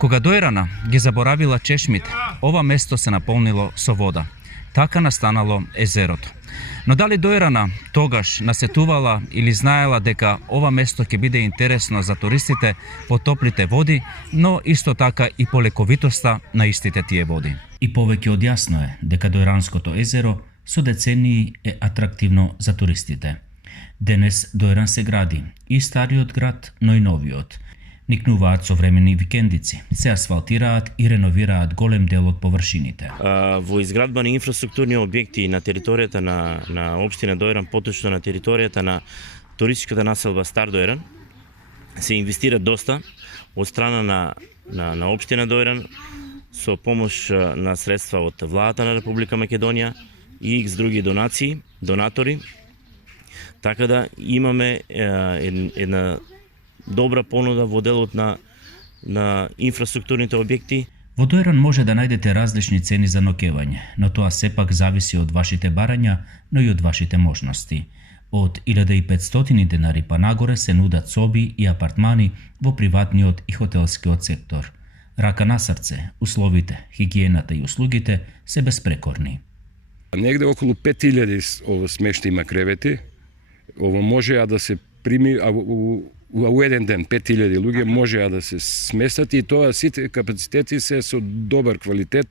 Кога Дојрана ги заборавила чешмите, ова место се наполнило со вода. Така настанало езерото. Но дали Дојрана тогаш насетувала или знаела дека ова место ќе биде интересно за туристите по топлите води, но исто така и по лековитоста на истите тие води. И повеќе од јасно е дека Дојранското езеро со децении е атрактивно за туристите. Денес Дојран се гради и стариот град, но и новиот. Никнуваат современи викендици, се асфалтираат и реновираат голем дел од површините. Во изградба на инфраструктурни објекти на територијата на општина Дојран, поточно на територијата на туристичката населба Стар Дојран, се инвестира доста од страна на општина Дојран со помош на средства од владата на Република Македонија и икс други донатори. Така да имаме една добра понуда во делот на инфраструктурните објекти. Во Дојран може да најдете различни цени за ноќевање, но тоа сепак зависи од вашите барања, но и од вашите можности. Од 1500 денари па нагоре се нудат соби и апартмани во приватниот и хотелскиот сектор. Рака на срце, условите, хигиената и услугите се безпрекорни. Негде околу 5000 смешти има кревети. Ово може да се прими, у еден ден 5000 луѓе може да се сместат и тоа сите капацитети се со добар квалитет,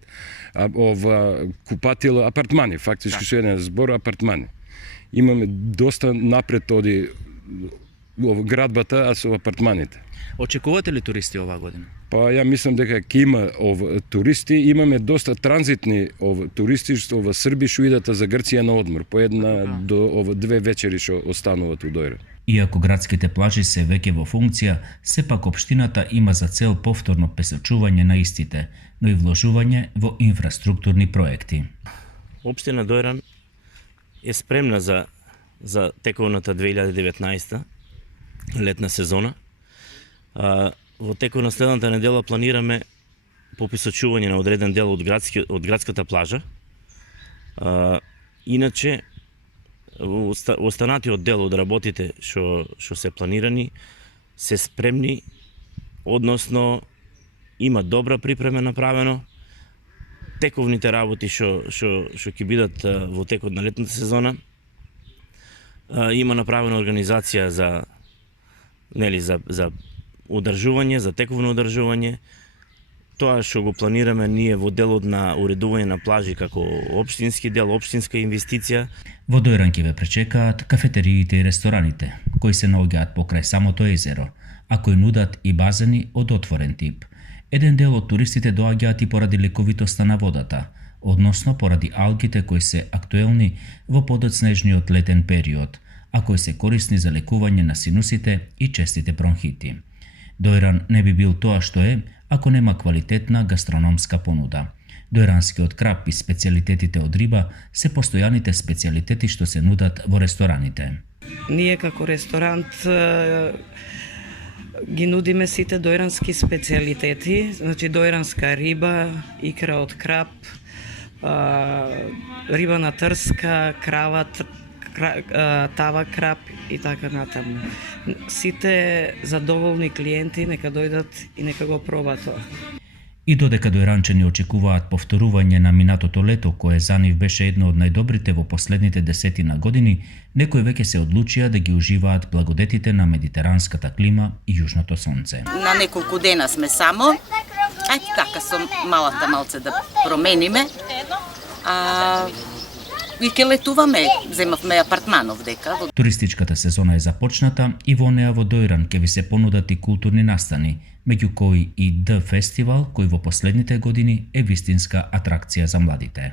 купатил апартмани, фактички со еден збор апартмани. Имаме доста напред оди градбата, а со апартманите. Очекувате ли туристи оваа година? Па ја мислам дека ќе има туристи, имаме доста транзитни туристи што во Срби што идат за Грција на одмор, по една до 2 вечери што остануваат у Дојран. Иако градските плажи се веќе во функција, сепак општината има за цел повторно песочување на истите, но и вложување во инфраструктурни проекти. Општина Дојран е спремна за тековната 2019 летна сезона. Во текот на следната недела планираме пописочување на одреден дел од градската плажа. Иначе, останатиот дел од работите што се планирани се спремни, односно има добра припрема направено. Тековните работи што ќе бидат во текот на летната сезона, има направена организација за одржување, за тековно одржување. Тоа што го планираме ние во делот на уредување на плажи како општински дел, општинска инвестиција. Во Дојран ќе ве пречекаат кафетериите и рестораните, кои се наоѓаат покрај самото езеро, а кои нудат и базени од отворен тип. Еден дел од туристите доаѓаат и поради лековитоста на водата, односно поради алгите кои се актуелни во подоцнежниот летен период, а кои се корисни за лекување на синусите и честите бронхити. Дојран не би бил тоа што е, ако нема квалитетна гастрономска понуда. Дојранскиот крап и специјалитетите од риба се постојаните специјалитети што се нудат во рестораните. Ние како ресторант ги нудиме сите дојрански специјалитети, значи дојранска риба, икра од крап, риба на трска, крава, тава крап и така натаму. Сите задоволни клиенти нека дојдат и нека го пробаат тоа. И додека дојранчани очекуваат повторување на минатото лето, кое за нив беше едно од најдобрите во последните 10 години, некои веќе се одлучија да ги уживаат благодетите на медитеранската клима и јужното сонце. На неколку дена сме само, така со малата малце да промениме. И ќе летуваме, земавме апартманов дека. Туристичката сезона е започната и во неа во Дојран ќе ви се понудат и културни настани, меѓу кои и Д фестивал, кој во последните години е вистинска атракција за младите.